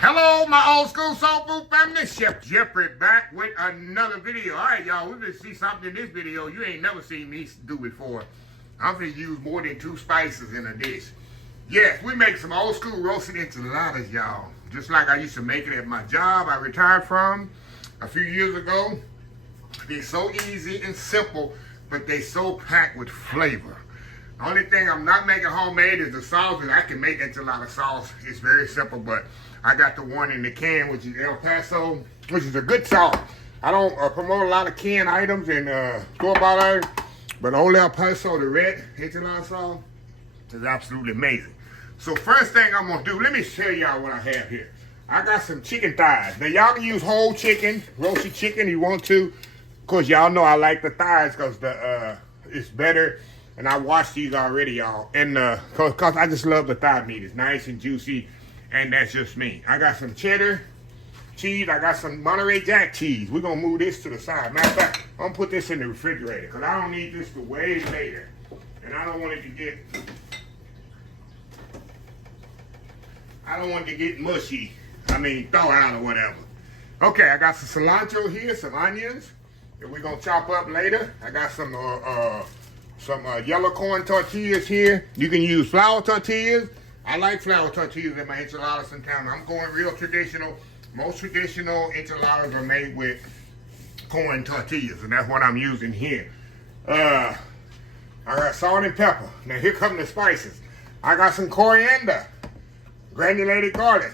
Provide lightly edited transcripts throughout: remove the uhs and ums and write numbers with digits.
Hello, my old school soul food family. Chef Jeffrey back with another video. All right, y'all, we're going to see something in this video you ain't never seen me do before. I'm going to use more than 2 spices in a dish. Yes, we make some old school roasted enchiladas, y'all. Just like I used to make it at my job I retired from a few years ago. They're so easy and simple, but they so packed with flavor. The only thing I'm not making homemade is the sauce, and I can make enchilada sauce. It's very simple, but I got the one in the can, which is El Paso, which is a good sauce. I don't promote a lot of canned items and store-bought items, but only El Paso, the red enchilada sauce, is absolutely amazing. So first thing I'm going to do, let me show y'all what I have here. I got some chicken thighs. Now, y'all can use whole chicken, roasted chicken if you want to. Of course, y'all know I like the thighs because it's better. And I washed these already, y'all. And cause I just love the thigh meat. It's nice and juicy, and that's just me. I got some cheddar cheese. I got some Monterey Jack cheese. We're gonna move this to the side. Matter of fact, I'm gonna put this in the refrigerator because I don't need this to way later, and I don't want it to get mushy. I mean, throw out or whatever. Okay, I got some cilantro here, some onions that we're gonna chop up later. I got some yellow corn tortillas here. You can use flour tortillas. I like flour tortillas in my enchiladas sometimes. I'm going real traditional. Most traditional enchiladas are made with corn tortillas, and that's what I'm using here. I got salt and pepper. Now here come the spices. I got some coriander, granulated garlic,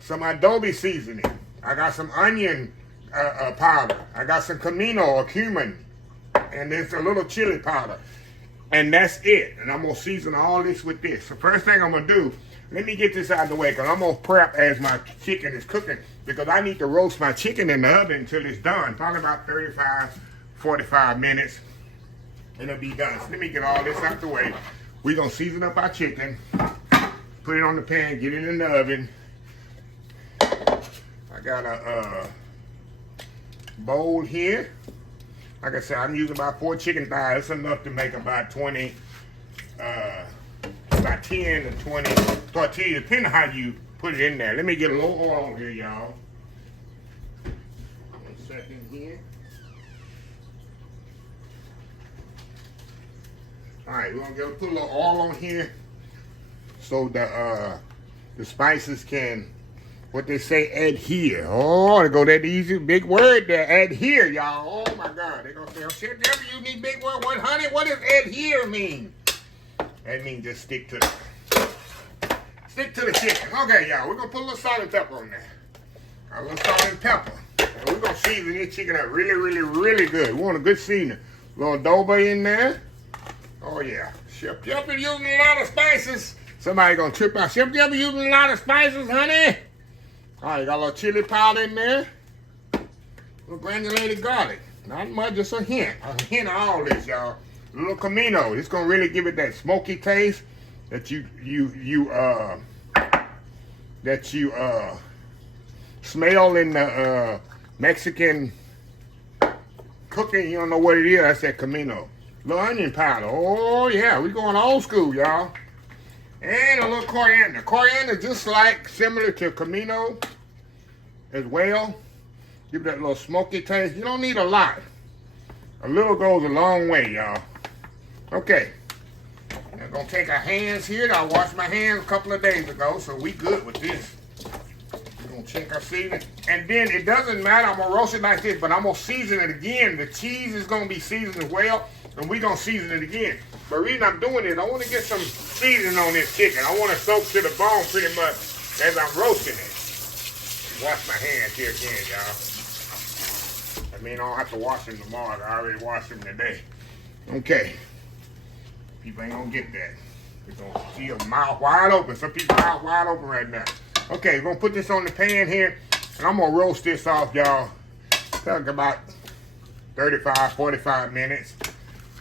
some adobe seasoning. I got some onion powder. I got some comino or cumin. And there's a little chili powder. And that's it. And I'm going to season all this with this. So first thing I'm going to do, let me get this out of the way because I'm going to prep as my chicken is cooking because I need to roast my chicken in the oven until it's done. Probably about 35, 45 minutes. And it'll be done. So let me get all this out the way. We're going to season up our chicken. Put it on the pan. Get it in the oven. I got a bowl here. Like I said, I'm using about 4 chicken thighs. It's enough to make about 10 to 20 tortillas, depending on how you put it in there. Let me get a little oil on here, y'all. 1 second here. All right, we're gonna put a little oil on here so the spices can, what they say, adhere. Oh, they go that easy, big word there, adhere, y'all. Oh my God, they're gonna say, oh, Chef Jeffrey, you need big word. What, honey? What does adhere mean? That means just stick to the chicken. Okay, y'all, we're gonna put a little salt and pepper on there. A little salt and pepper. And we're gonna season this chicken up really, really, really good. We want a good seasoning. A little adobe in there. Oh yeah, Chef Jeffrey using a lot of spices. Somebody gonna trip out. Chef Jeffrey using a lot of spices, honey. All right, got a little chili powder in there. A little granulated garlic. Not much, just a hint. A hint of all this, y'all. A little comino. It's gonna really give it that smoky taste that you smell in the Mexican cooking. You don't know what it is. That's that comino. Little onion powder. Oh yeah, we going old school, y'all. And a little coriander. Coriander just like similar to comino as well. Give that little smoky taste. You don't need a lot. A little goes a long way, y'all. Okay. We're going to take our hands here. I washed my hands a couple of days ago, so we good with this. We're going to check our seasoning. And then it doesn't matter. I'm going to roast it like this, but I'm going to season it again. The cheese is going to be seasoned well, and we're going to season it again. But the reason I'm doing it, I want to get some seasoning on this chicken. I want to soak to the bone pretty much as I'm roasting it. Wash my hands here again, y'all. I mean, I don't have to wash them tomorrow. I already washed them today. Okay. People ain't gonna get that. They're gonna see a mouth wide open. Some people mouth wide open right now. Okay, we're gonna put this on the pan here, and I'm gonna roast this off, y'all. Talk about 35, 45 minutes.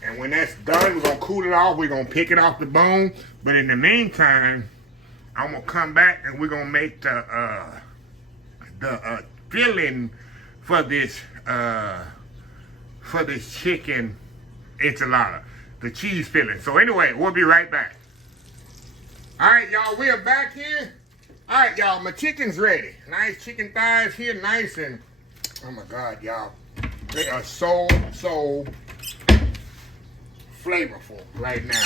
And when that's done, we're gonna cool it off. We're gonna pick it off the bone. But in the meantime, I'm gonna come back and we're gonna make the filling for this chicken enchilada, the cheese filling. So anyway, we'll be right back. All right, y'all, we are back here. All right, y'all, my chicken's ready. Nice chicken thighs here, nice and, oh my God, y'all. They are so flavorful right now.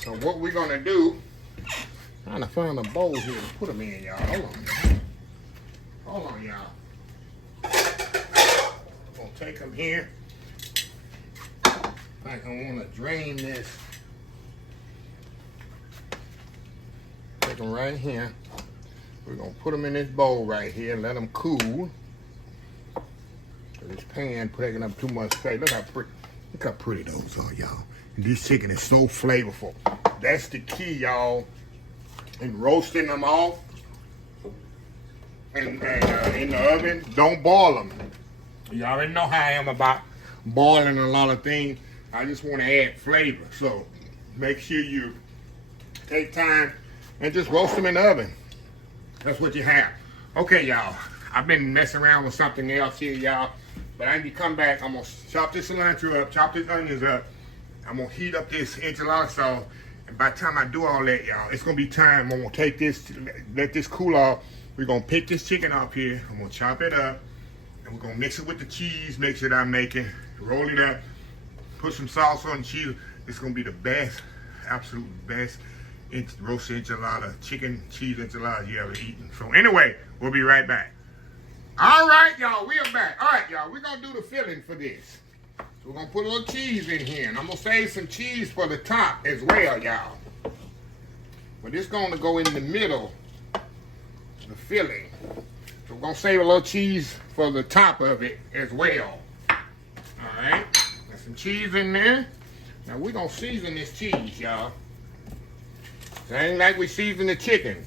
So what we're gonna do, trying to find a bowl here to put them in, y'all. Hold on, y'all. I'm gonna take them here. Like I wanna drain this. Take them right here. We're gonna put them in this bowl right here and let them cool. This pan taking up too much space. Look how pretty those are, y'all. And this chicken is so flavorful. That's the key, y'all. In roasting them off and in the oven, don't boil them. You already know how I am about boiling a lot of things. I just want to add flavor. So make sure you take time and just roast them in the oven. That's what you have. Okay, y'all. I've been messing around with something else here, y'all. But I need to come back. I'm going to chop this cilantro up, chop these onions up. I'm going to heat up this enchilada sauce. And by the time I do all that, y'all, it's going to be time. I'm going to take this, let this cool off. We're going to pick this chicken up here. I'm going to chop it up. And we're going to mix it with the cheese mix that I'm making. Roll it up. Put some sauce on the cheese. It's going to be the best, absolute best roasted enchilada, chicken cheese enchilada you ever eaten. So anyway, we'll be right back. All right, y'all, we are back. All right, y'all, we're going to do the filling for this. So we're going to put a little cheese in here. And I'm going to save some cheese for the top as well, y'all. But it's going to go in the middle, the filling. So we're going to save a little cheese for the top of it as well. All right, got some cheese in there. Now we're going to season this cheese, y'all. Same like we season the chicken.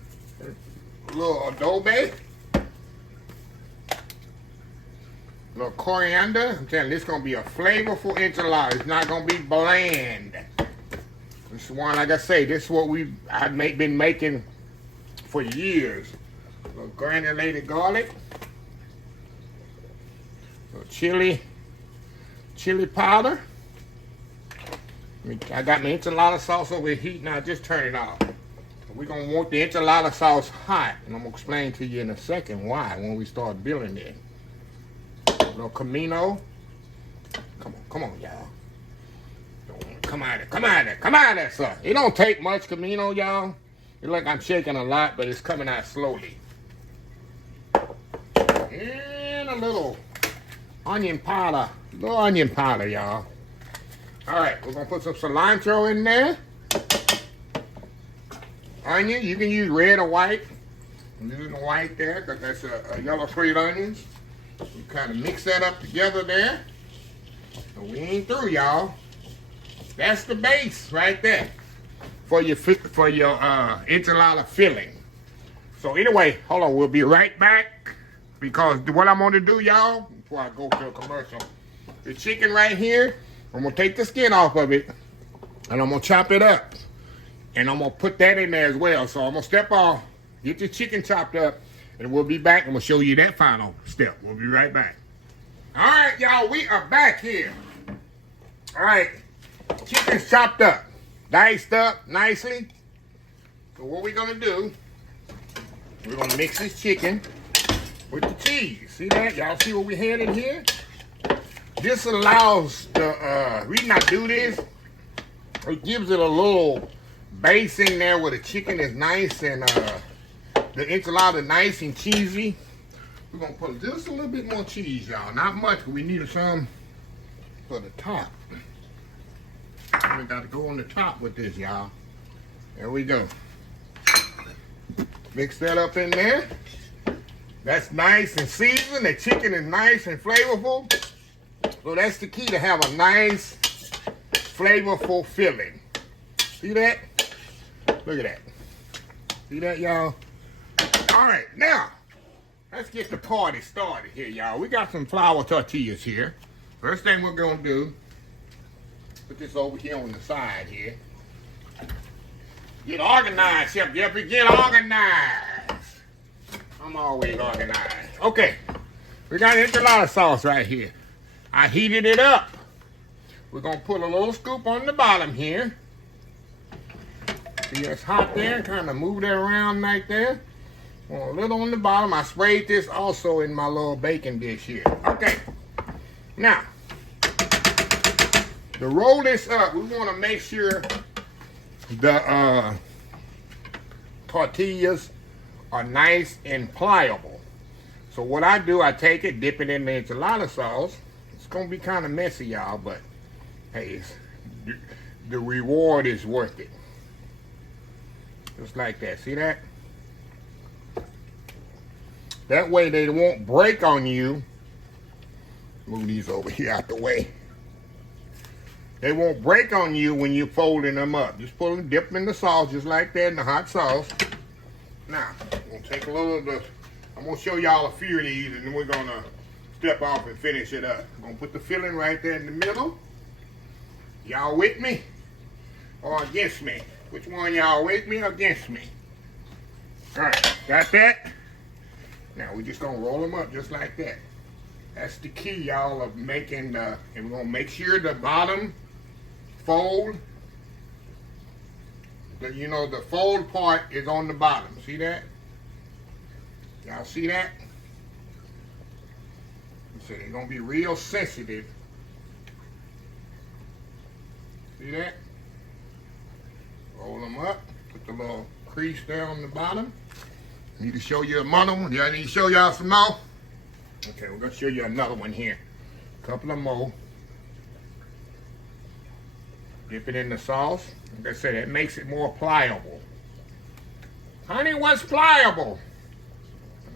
A little adobe. A little coriander. I'm telling you, this is going to be a flavorful enchilada. It's not going to be bland. This one, like I say, this is what I've been making for years. A little granulated garlic. A little chili powder. I got my enchilada sauce over here heating. Now just turn it off. We're going to want the enchilada sauce hot. And I'm going to explain to you in a second why when we start building it. A little camino. Come on, y'all. Come out of there, sir. It don't take much camino, y'all. It's like I'm shaking a lot, but it's coming out slowly. And a little onion powder. Little onion powder, y'all. All right, we're going to put some cilantro in there. Onion, you can use red or white. I'm using the white there because that's a yellow sweet onions. You kind of mix that up together there. So we ain't through, y'all. That's the base right there for your enchilada filling. So anyway, hold on, we'll be right back because what I'm going to do, y'all, before I go to a commercial, the chicken right here, I'm going to take the skin off of it and I'm going to chop it up. And I'm going to put that in there as well. So I'm going to step off, get the chicken chopped up, and we'll be back. I'm going to show you that final step. We'll be right back. All right, y'all, we are back here. All right, chicken's chopped up, diced up nicely. So what we're going to do, we're going to mix this chicken with the cheese. See that? Y'all see what we had in here? This allows the reason I do this, it gives it a little base in there where the chicken is nice and the enchilada nice and cheesy. We're going to put just a little bit more cheese, y'all. Not much, but we need some for the top. We got to go on the top with this, y'all. There we go. Mix that up in there. That's nice and seasoned. The chicken is nice and flavorful. So that's the key to have a nice, flavorful filling. See that? Look at that. See that, y'all? All right, now, let's get the party started here, y'all. We got some flour tortillas here. First thing we're going to do, put this over here on the side here. Get organized, Chef Jeffrey. Get organized. I'm always organized. Okay, we got enchilada sauce right here. I heated it up. We're going to put a little scoop on the bottom here. See, it's hot there. Kind of move that around right there. A little on the bottom. I sprayed this also in my little baking dish here. Okay. Now, to roll this up, we want to make sure the tortillas are nice and pliable. So what I do, I take it, dip it in the enchilada sauce. It's going to be kind of messy, y'all, but hey, the reward is worth it. Just like that. See that? That way they won't break on you. Move these over here out the way. They won't break on you when you're folding them up. Just pull them, dip them in the sauce just like that, in the hot sauce. Now, I'm going to take a little of the, I'm going to show y'all a few of these, and then we're going to step off and finish it up. I'm going to put the filling right there in the middle. Y'all with me or against me? Which one y'all with me or against me? All right, got that? Now we're just gonna roll them up just like that. That's the key, y'all, of making the, and we're gonna make sure the bottom fold, you know, the fold part is on the bottom. See that? Y'all see that? So they're gonna be real sensitive. See that? Roll them up, put the little crease there on the bottom. Need to show you another one. Yeah, I need to show y'all some more. Okay, we're gonna show you another one here. A couple of more. Dip it in the sauce. Like I said, it makes it more pliable. Honey, what's pliable?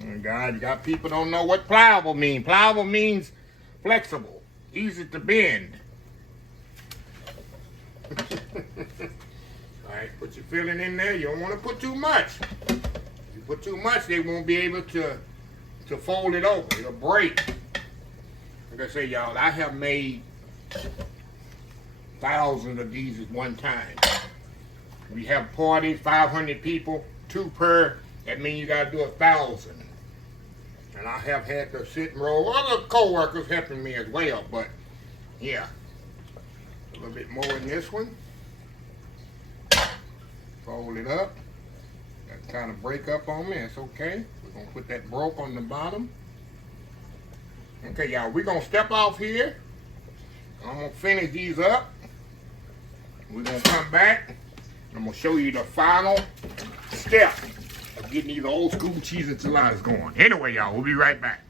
Oh God, you got people don't know what pliable means. Pliable means flexible, easy to bend. Alright, put your filling in there. You don't want to put too much. If you put too much, they won't be able to fold it over. It'll break. Like I say, y'all, I have made thousands of these at one time. We have parties, 500 people, 2 per. That means you got to do 1,000. And I have had to sit and roll. Other co-workers helping me as well, but yeah. A little bit more in this one. Fold it up. That kind of break up on me. It's okay. We're going to put that broke on the bottom. Okay, y'all. We're going to step off here. I'm going to finish these up. We're going to come back. I'm going to show you the final step of getting these old school cheese enchiladas going. Anyway, y'all, we'll be right back.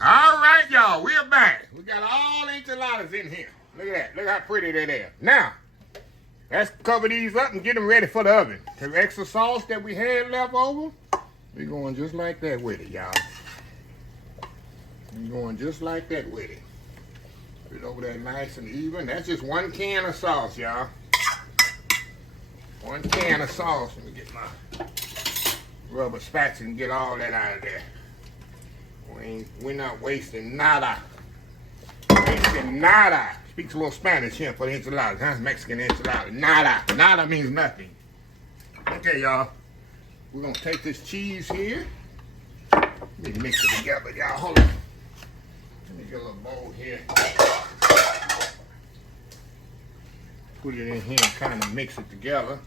All right, y'all. We're back. We got all enchiladas in here. Look at that. Look how pretty they are. Now, let's cover these up and get them ready for the oven. The extra sauce that we had left over, we're going just like that with it, y'all. We're going just like that with it. Put it over there nice and even. That's just 1 can of sauce, y'all. 1 can of sauce. Let me get my rubber spatula and get all that out of there. We're not wasting nada. Wasting nada. Speaks a little Spanish here for the enchiladas, huh? Mexican enchiladas. Nada. Nada means nothing. Okay, y'all. We're going to take this cheese here. Let me mix it together, y'all. Hold on. Let me get a little bowl here. Put it in here and kind of mix it together.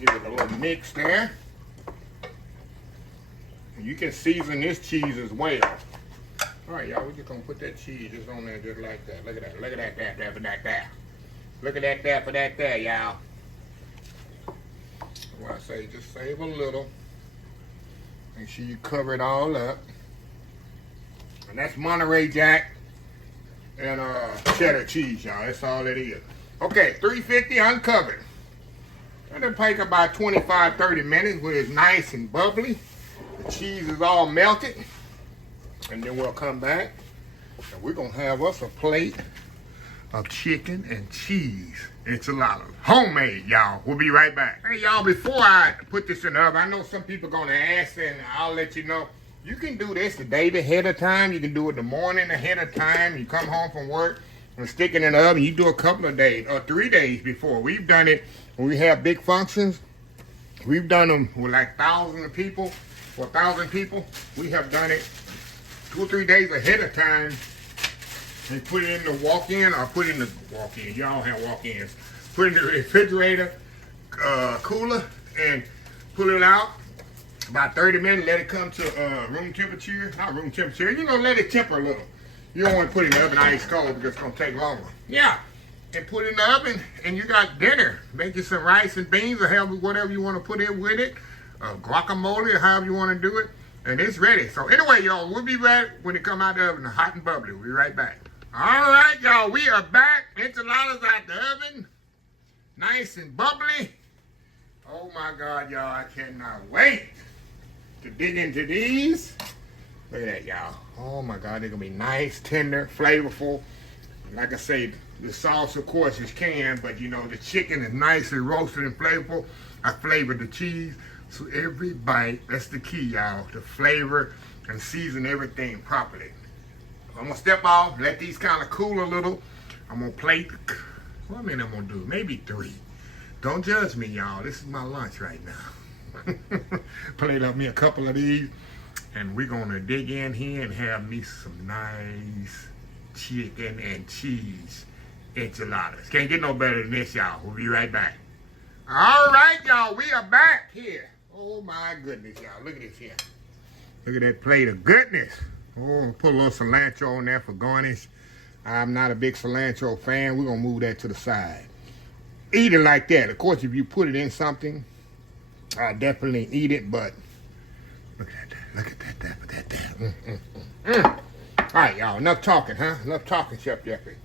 Give it a little mix there. You can season this cheese as well. All right, y'all, we're just gonna put that cheese just on there just like that. Look at that, look at that, that for that, that. Look at that for that, there, y'all. What I say, just save a little. Make sure you cover it all up. And that's Monterey Jack and cheddar cheese, y'all. That's all it is. Okay, 350 uncovered. It'll take about 25-30 minutes when it's nice and bubbly. The cheese is all melted. And then we'll come back and we're gonna have us a plate of chicken and cheese enchiladas. Homemade, y'all. We'll be right back. Hey, y'all, before I put this in the oven, I know some people gonna ask, and I'll let you know. You can do this the day ahead of time. You can do it the morning ahead of time. You come home from work and stick it in the oven. You do a couple of days or 3 days before. We've done it when we have big functions. We've done them with like thousands of people or 1,000 people. We have done it 2 or 3 days ahead of time and put it in the walk-in or put it in the walk-in. Y'all have walk-ins. Put it in the refrigerator. cooler and pull it out. About 30 minutes, let it come to room temperature. Not room temperature, you know, let it temper a little. You don't want to put it in the oven ice cold because it's going to take longer. Yeah, and put it in the oven and you got dinner. Make you some rice and beans or whatever you want to put in with it. Guacamole or however you want to do it. And it's ready. So anyway, y'all, we'll be back when it come out the oven, hot and bubbly. We'll be right back. All right, y'all, we are back. Enchiladas out the oven. Nice and bubbly. Oh my God, y'all, I cannot wait to dig into these. Look at that, y'all. Oh my God, they're gonna be nice, tender, flavorful. Like I say, the sauce, of course, is canned, but you know, the chicken is nicely roasted and flavorful. I flavored the cheese. So every bite, that's the key, y'all, to flavor and season everything properly. I'm gonna step off, let these kind of cool a little. I'm gonna plate, what I'm gonna do? Maybe 3. Don't judge me, y'all. This is my lunch right now. Plate up me a couple of these, and we're gonna dig in here and have me some nice chicken and cheese enchiladas. Can't get no better than this, y'all. We'll be right back. All right, y'all, we are back here. Oh my goodness, y'all. Look at this here. Look at that plate of goodness. Oh, put a little cilantro on there for garnish. I'm not a big cilantro fan. We're gonna move that to the side. Eat it like that. Of course, if you put it in something, I definitely eat it, but look at that. Look at that. Look at that. All right, y'all. Enough talking, huh? Enough talking, Chef Jeffrey.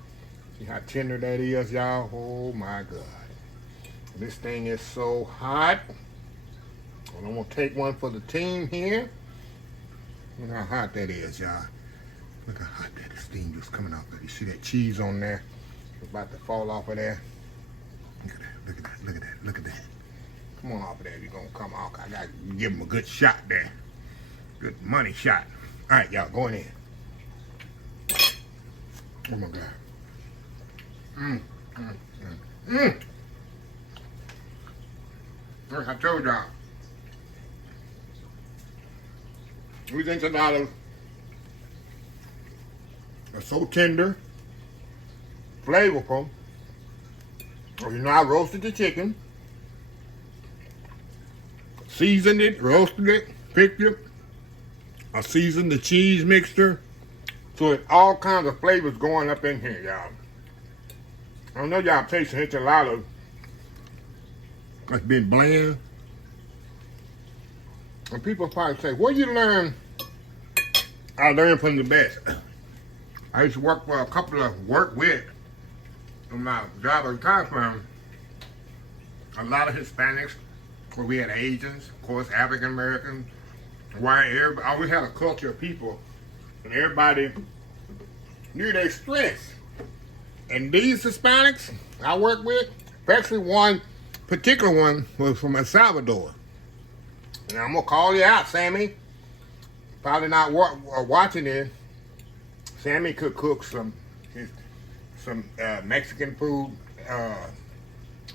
See how tender that is, y'all? Oh my God. This thing is so hot. And I'm gonna take one for the team here. Look how hot that is, y'all. Look how hot that is. Steam just coming off of it. You see that cheese on there? It's about to fall off of there. Look at that. Look at that. Look at that. Look at that. Come on off of there. You're gonna come off. I gotta give him a good shot there. Good money shot. All right, y'all, going in. Oh my God. I told y'all. These enchiladas are so tender, flavorful. You know, I roasted the chicken, seasoned it, roasted it, picked it. I seasoned the cheese mixture. So it's all kinds of flavors going up in here, y'all. I know y'all tasting enchiladas that's been bland. And people probably say, where you learn? I learned from the best. I used to work for a couple of in my job at the time firm. A lot of Hispanics, where we had Asians, of course, African Americans. Why everybody always had a culture of people, and everybody knew their strengths. And these Hispanics I worked with, especially one particular one was from El Salvador. And I'm gonna call you out, Sammy. Probably not watching it. Sammy could cook some Mexican food,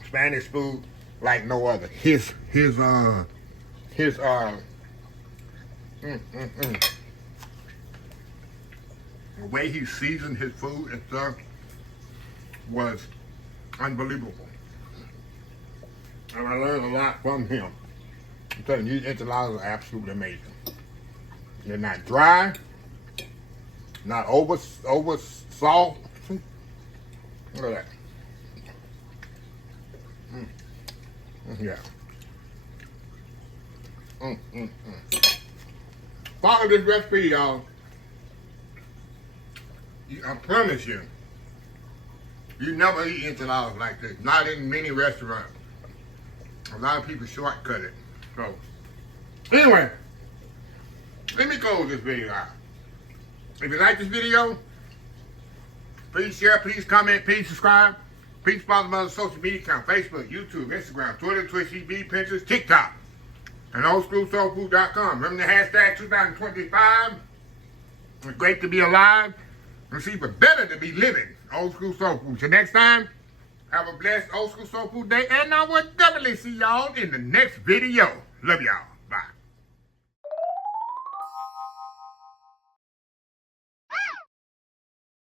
Spanish food like no other. The way he seasoned his food and stuff was unbelievable. And I learned a lot from him. I'm telling you, these enchiladas are absolutely amazing. They're not dry, not over salt. Look at that. Yeah. Follow this recipe, y'all. I promise you, you never eat enchiladas like this. Not in many restaurants. A lot of people shortcut it. So, anyway, let me close this video out. If you like this video, please share, please comment, please subscribe. Please follow my other social media account, Facebook, YouTube, Instagram, Twitter, Twitch TV, Pinterest, TikTok, and oldschoolsoulfood.com. Remember the hashtag 2025. It's great to be alive. It's even better to be living old school soul food. So next time, have a blessed old school soul food day. And I will definitely see y'all in the next video. Love y'all.